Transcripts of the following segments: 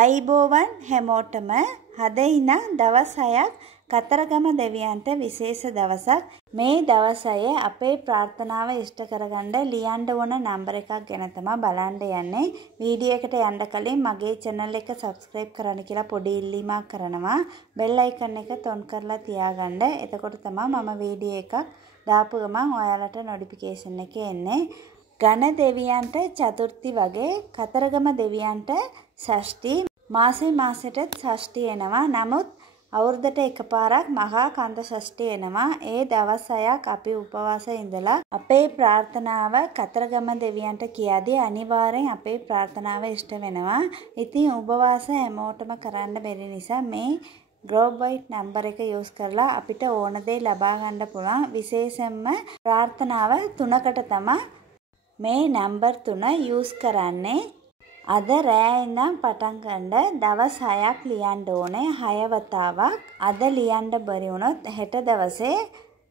අයිබෝවන් හැමෝටම අද ඉඳන් දවස් 6ක් කතරගම දෙවියන්ට විශේෂ දවසක්. මේ දවසයේ අපේ ප්‍රාර්ථනාව ඉෂ්ට කරගන්න ලියන්න ඕන නම්බර එකක් ගැන තමයි බලන්න යන්නේ. වීඩියෝ එකට යන්න කලින් මගේ channel එක subscribe කරන්න කියලා පොඩි ඉල්ලීමක් කරනවා. bell icon එක on කරලා තියාගන්න. එතකොට තමයි මම වීඩියෝ එකක් දාපු ගමන් ඔයාලට notification එක එන්නේ. ගණ දෙවියන්ට චතුර්ථි වගේ කතරගම දෙවියන්ට ෂෂ්ටි මාසෙට ෂෂ්ටි එනවා. නමුත් අවුරුද්දට එකපාරක් මහා කන්ද ෂෂ්ටි එනවා. ඒ දවස් 6ක් අපි උපවාස ඉඳලා අපේ ප්‍රාර්ථනාව කතරගම දෙවියන්ට කියදී අනිවාර්යෙන් අපේ ප්‍රාර්ථනාව ඉෂ්ට වෙනවා. ඉතින් උපවාස හැමෝටම කරන්න බැරි නිසා මේ Globe White නම්බර එක යූස් කරලා අපිට ඕන දේ ලබා ගන්න පුළුවන්. විශේෂයෙන්ම ප්‍රාර්ථනාව 3කට තමයි මේ නම්බර් 3 යූස් කරන්නේ. අද රෑ ඉඳන් පටන් ගන්න දවස් 6ක් ලියන්න ඕනේ. 6 වතාවක්. අද ලියන්න බැරි වුණොත් හෙට දවසේ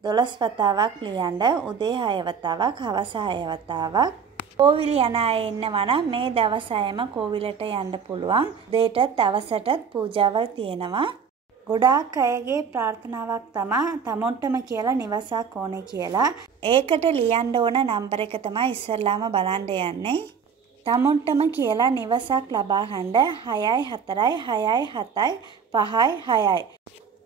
12 වතාවක් ලියන්න. උදේ 6 වතාවක්, හවස 6 වතාවක්. කෝවිල යන අය ඉන්නවා නම් මේ දවස් 6ම කෝවිලට යන්න පුළුවන්. උදේටත් දවසටත් පූජාවල් තියෙනවා. ගොඩාක් අයගේ ප්‍රාර්ථනාවක් තමයි තමොන්ටම කියලා නිවසක් ඕනේ කියලා. ඒකට ලියන්න ඕන නම්බර එක තමයි ඉස්සෙල්ලාම බලන්න යන්නේ. තමොන්ටම කියලා නිවසක් ලබා ගන්න 6466756.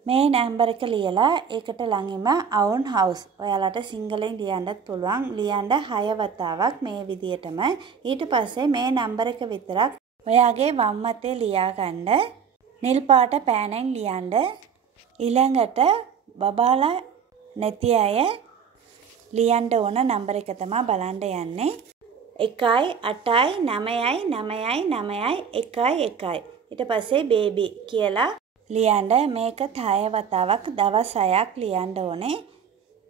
මේ නම්බර එක ලියලා ඒකට ළඟින්ම own house. ඔයාලට සිංහලෙන් ලියන්නත් පුළුවන්. ලියන්න 6 වතාවක් මේ විදියටම. ඊට පස්සේ මේ නම්බර එක විතරක් ඔයාගේ වම් අතේ ලියා ගන්න. නිල් පාට පෑනෙන් ලියන්න. ඊළඟට බබාලා නැති අය ලියන්න ඕන නම්බර එක තමයි බලන්න යන්නේ. 1 8 9 9 9 1 1. ඊට පස්සේ බේබි කියලා ලියන්න. මේක 6 වතාවක් දවස් 6ක් ලියන්න ඕනේ.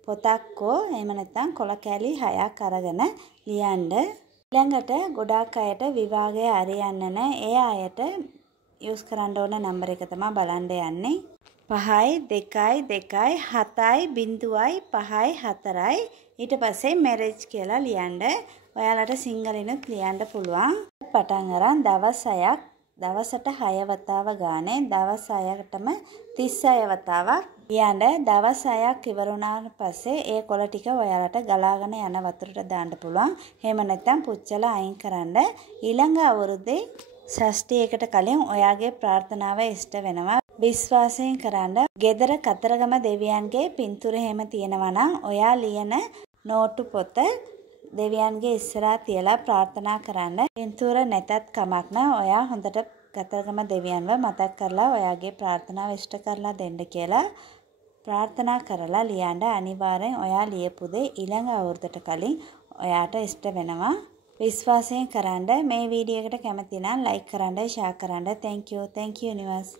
පොතක්කෝ එහෙම නැත්නම් කොළ කැලි 6ක් අරගෙන ලියන්න. ඊළඟට ගොඩාක් අයට විභාගය හරියන්න නැහැ. ඒ අයට යූස් කරන්න ඕන නම්බර එක තමයි බලන්න යන්නේ. 5 2 2 7 0 5 4. ඊට පස්සේ මැරේජ් කියලා ලියන්න. ඔයාලට සිංහලෙනුත් ලියන්න පුළුවන්. පටන් අරන් දවස් 6ක් දවසට 6 වතාව ගානේ දවස් 6කටම 36 වතාවක් ලියන්න. දවස් 6ක් ඉවර වුණාට පස්සේ ඒ කොළ ටික ඔයාලට ගලාගෙන යන වතුරට දාන්න පුළුවන්. එහෙම නැත්නම් පුච්චලා අයින් කරන්න. ඊළඟ අවුරුද්දේ ෂෂ්ටියකට කලින් ඔයාගේ ප්‍රාර්ථනාව ඉෂ්ට වෙනවා. විශ්වාසයෙන් කරන්න. ගෙදර කතරගම දෙවියන්ගේ පින්තූර එහෙම තියෙනවා නම් ඔයා ලියන නෝටු පොත දෙවියන්ගේ ඉස්සරහා තියලා ප්‍රාර්ථනා කරන්න. පින්තූර නැතත් කමක් නැහැ. ඔයා හොඳට කතරගම දෙවියන්ව මතක් කරලා ඔයාගේ ප්‍රාර්ථනාව ඉෂ්ට කරලා දෙන්න කියලා ප්‍රාර්ථනා කරලා ලියන්න. අනිවාර්යෙන් ඔයා ලියපු දේ ඊළඟ අවුරුද්දට කලින් ඔයාට ඉෂ්ට වෙනවා. විශ්වාසයෙන් කරන්න. මේ වීඩියෝ එකට කැමති නම් ලයික් කරන්න, ෂෙයා කරන්න. thank you universe.